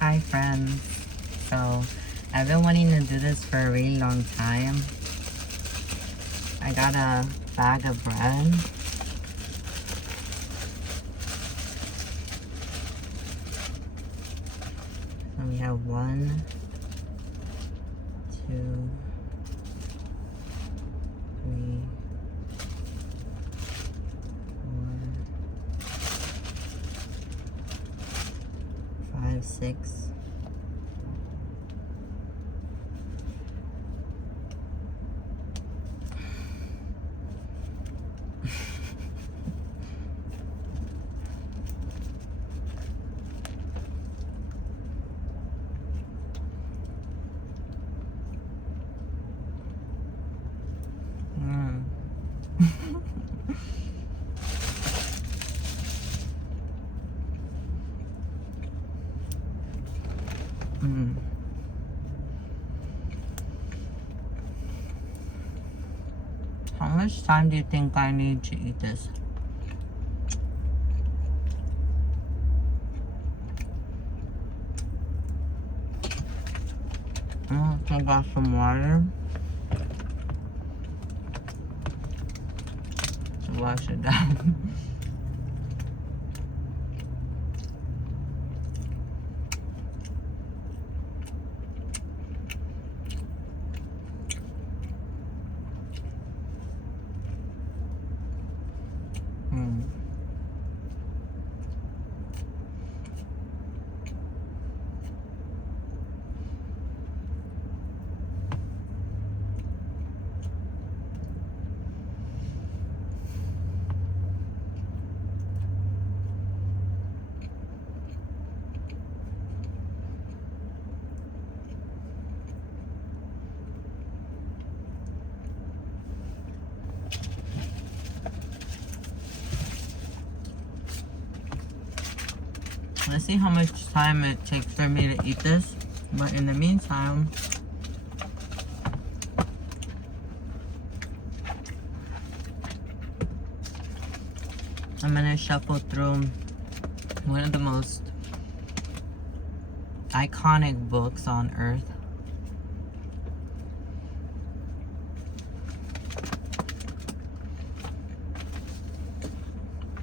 Hi friends. So I've been wanting to do this for a really long time. I got a bag of bread. So we have 1, 2, 3, 4, 5, 6. How much time do you think I need to eat this? I got some water to wash it down. Let's see how much time it takes for me to eat this. But in the meantime, I'm gonna shuffle through one of the most iconic books on earth.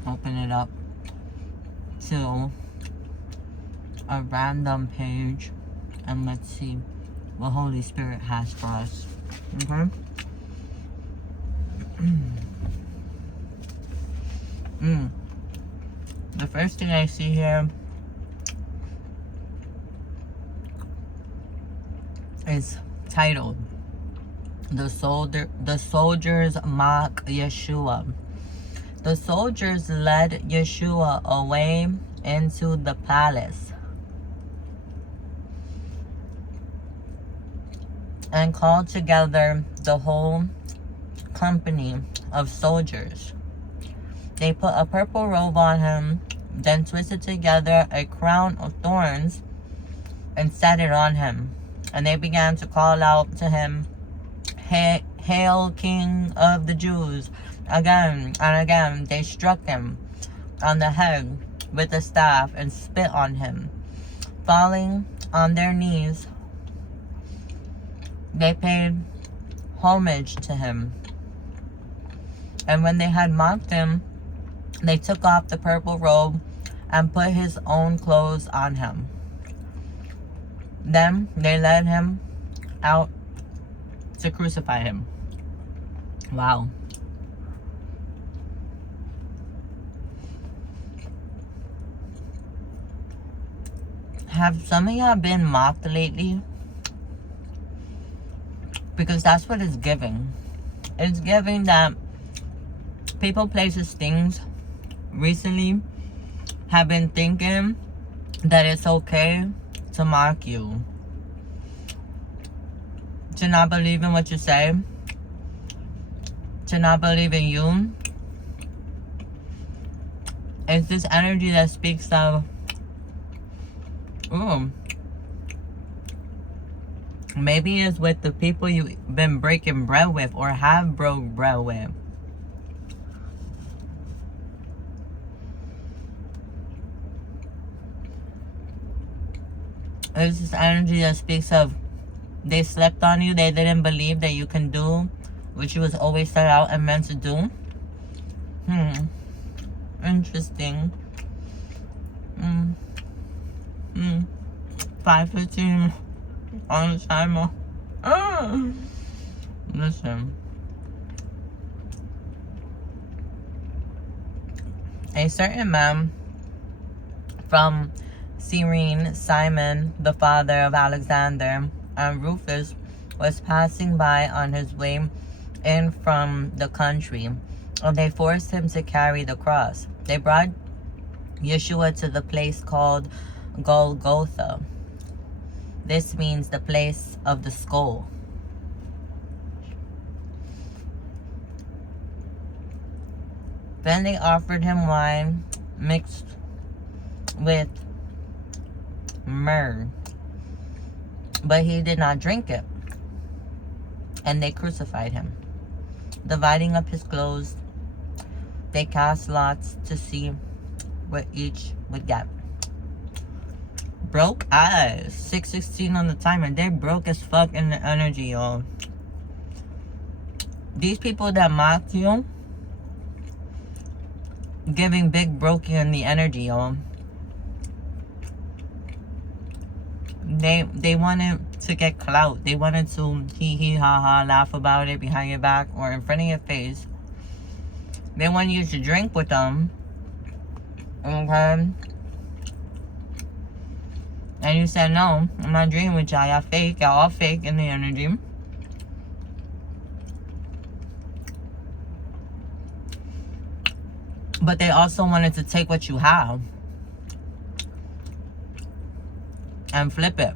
Open it up to a random page and let's see what Holy Spirit has for us. Okay? The first thing I see here is titled The Soldiers Mock Yeshua. The soldiers led Yeshua away into the palace and called together the whole company of soldiers. They put a purple robe on him, then twisted together a crown of thorns and set it on him. And they began to call out to him, Hail, King of the Jews! Again and again they struck him on the head with a staff and spit on him. Falling on their knees, they paid homage to him. And when they had mocked him, they took off the purple robe and put his own clothes on him. Then they led him out to crucify him. Wow. Have some of y'all been mocked lately? Because that's what it's giving. It's giving that people, places, things recently have been thinking that it's okay to mock you, to not believe in what you say, to not believe in you. It's this energy that speaks of, maybe it's with the people you've been breaking bread with or have broke bread with. It's this energy that speaks of they slept on you. They didn't believe that you can do what you was always set out and meant to do. Interesting. 5:15 on the timer. Listen. A certain man from Cyrene, Simon, the father of Alexander, and Rufus, was passing by on his way in from the country, and they forced him to carry the cross. They brought Yeshua to the place called Golgotha. This means the place of the skull. Then they offered him wine mixed with myrrh, but he did not drink it. And they crucified him. Dividing up his clothes, they cast lots to see what each would get. Broke eyes. 6:16 on the timer. They broke as fuck in the energy, y'all. These people that mocked you, giving big broken in the energy, y'all. They wanted to get clout. They wanted to hee ha ha laugh about it behind your back or in front of your face. They wanted you to drink with them. Okay? And you said, no, I'm not drinking with y'all. Y'all fake. Y'all all fake in the energy. But they also wanted to take what you have and flip it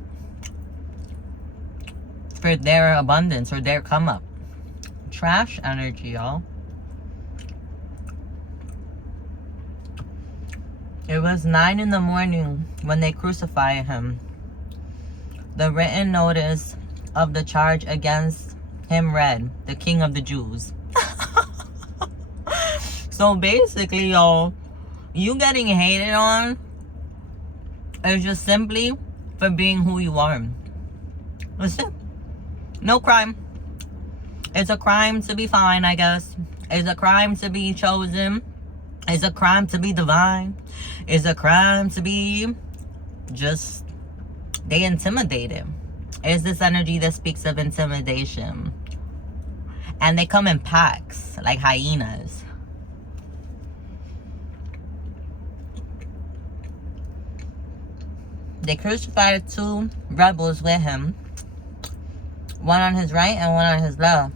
for their abundance or their come up. Trash energy, y'all. It was 9 in the morning when they crucified him. The written notice of the charge against him read, "The King of the Jews." So basically, y'all, you getting hated on is just simply for being who you are. That's it. No crime. It's a crime to be fine, I guess. It's a crime to be chosen. It's a crime to be divine. It's a crime to be just, they intimidated. It's this energy that speaks of intimidation. And they come in packs, like hyenas. They crucified 2 rebels with him, one on his right and one on his left.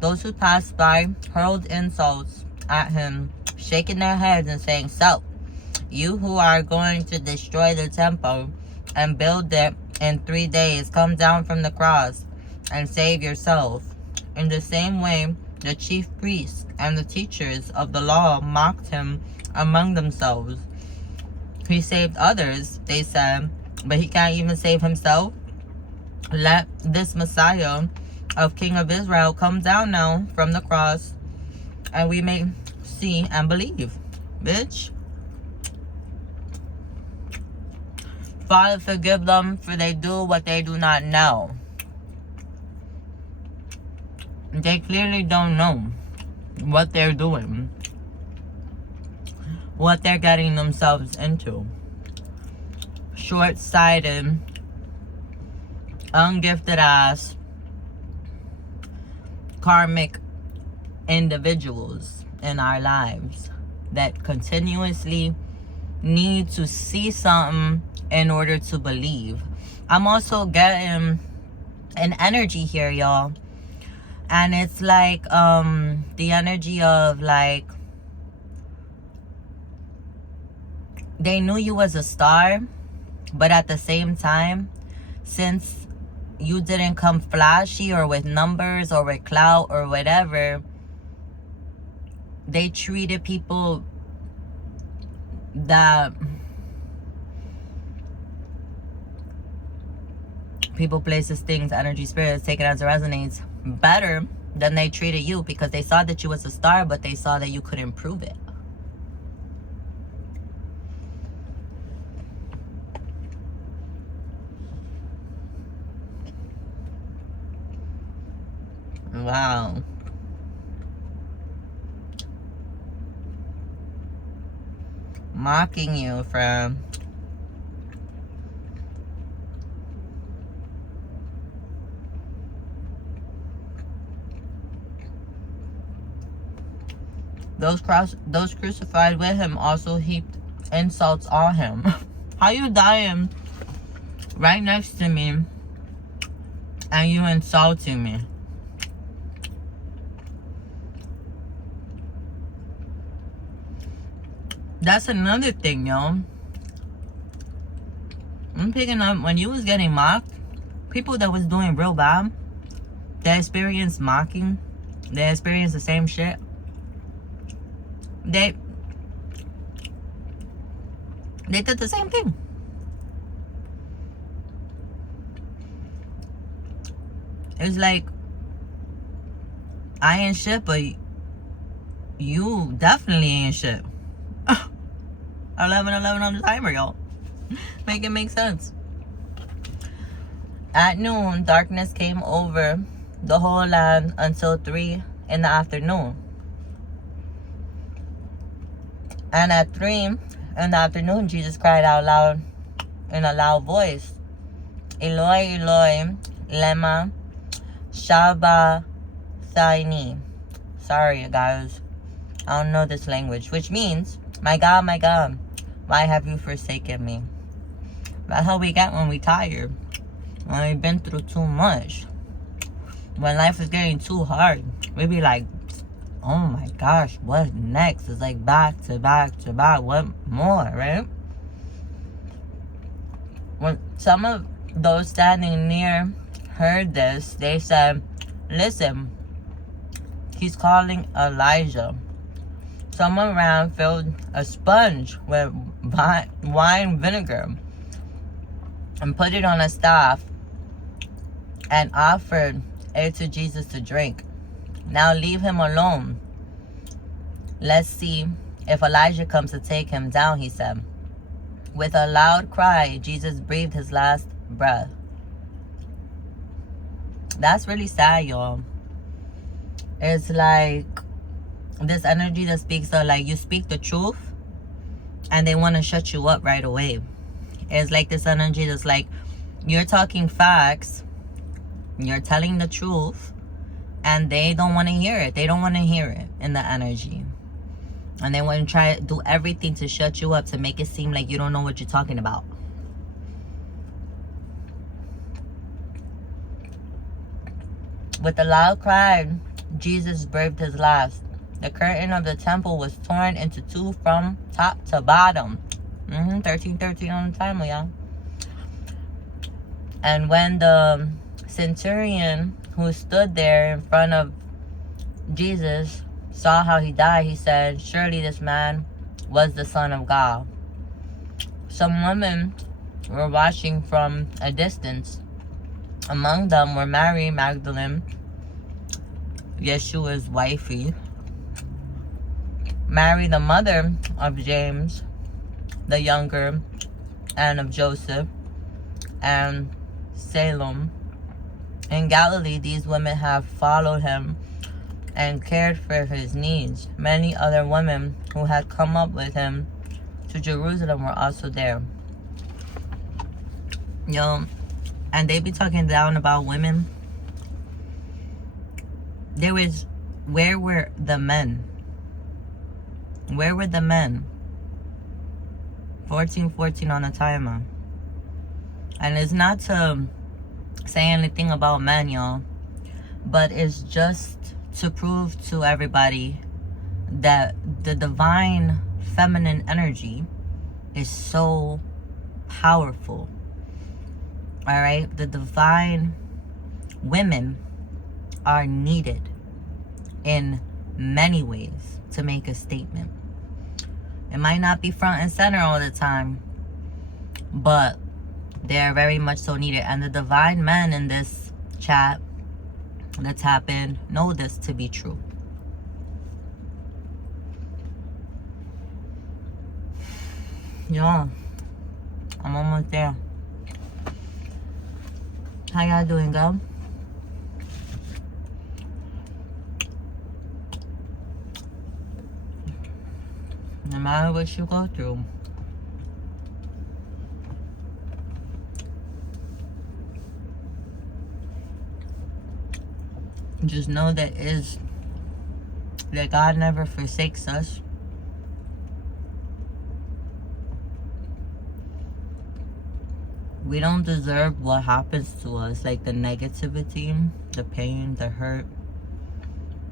Those who passed by hurled insults at him, shaking their heads and saying, "So, you who are going to destroy the temple and build it in 3 days, come down from the cross and save yourself." In the same way, the chief priests and the teachers of the law mocked him among themselves. "He saved others," they said, "but he can't even save himself. Let this Messiah of King of Israel come down now from the cross, and we may see and believe." Bitch. Father, forgive them, for they do what they do not know. They clearly don't know what they're doing, what they're getting themselves into. Short-sighted, ungifted ass, karmic individuals in our lives that continuously need to see something in order to believe. I'm also getting an energy here, y'all. And it's like the energy of like, they knew you was a star, but at the same time, since you didn't come flashy or with numbers or with clout or whatever, they treated people that people, places, things, energy, spirits, take it as it resonates, better than they treated you, because they saw that you was a star, but they saw that you couldn't prove it. Wow. Mocking you from those crucified with him also heaped insults on him. How you dying right next to me and you insulting me? That's another thing, yo. I'm picking up when you was getting mocked, people that was doing real bad, they experienced mocking, they experienced the same shit. They did the same thing. It's like, I ain't shit, but you definitely ain't shit. 11:11 on the timer, y'all. Make it make sense. At noon, darkness came over the whole land until 3 in the afternoon. And at 3 in the afternoon, Jesus cried out loud in a loud voice, Eloi, Eloi, lema sabachthani. Sorry, guys. I don't know this language, which means, my God, why have you forsaken me? That's how we get when we tired. When we've been through too much. When life is getting too hard. We be like, oh my gosh, what next? It's like back to back to back. What more, right? When some of those standing near heard this, they said, listen, he's calling Elijah. Someone ran, filled a sponge with wine vinegar and put it on a staff and offered it to Jesus to drink. Now leave him alone. Let's see if Elijah comes to take him down, he said. With a loud cry, Jesus breathed his last breath. That's really sad, y'all. It's like this energy that speaks of, like, you speak the truth and they want to shut you up right away. It's like this energy that's like, you're talking facts, you're telling the truth, and they don't want to hear it. They don't want to hear it in the energy. And they want to try to do everything to shut you up, to make it seem like you don't know what you're talking about. With a loud cry, Jesus breathed his last. The curtain of the temple was torn into two from top to bottom. 13:13 on the timer, y'all. And when the centurion who stood there in front of Jesus saw how he died, he said, surely this man was the Son of God. Some women were watching from a distance. Among them were Mary Magdalene, Yeshua's wifey, Mary, the mother of James, the younger, and of Joseph, and Salome. In Galilee, these women have followed him and cared for his needs. Many other women who had come up with him to Jerusalem were also there. Yo, and they be talking down about women. Where were the men? Where were the men? 14:14 on the timer. And it's not to say anything about men, y'all, but it's just to prove to everybody that the divine feminine energy is so powerful. All right, the divine women are needed in many ways to make a statement. It might not be front and center all the time, but they're very much so needed. And the divine men in this chat that's happened know this to be true. Y'all, I'm almost there. How y'all doing, girl? No matter what you go through, just know that God never forsakes us. We don't deserve what happens to us, like the negativity, the pain, the hurt,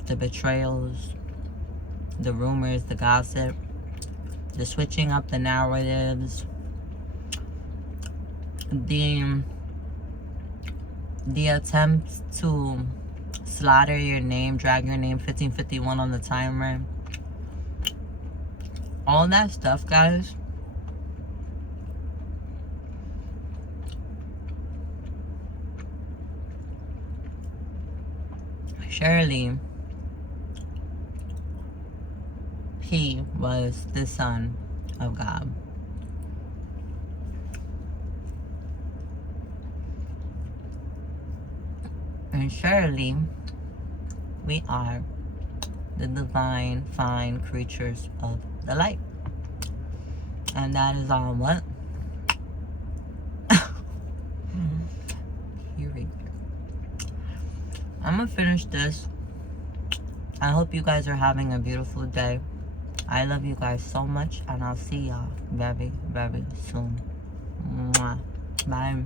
the betrayals, the rumors, the gossip, the switching up the narratives, the attempts to slaughter your name, drag your name 1551 on the timer. All that stuff, guys. Surely, he was the Son of God. And surely, we are the divine, fine creatures of the light. And that is all what? Period. I'm gonna finish this. I hope you guys are having a beautiful day. I love you guys so much, and I'll see y'all very, very soon. Mwah. Bye.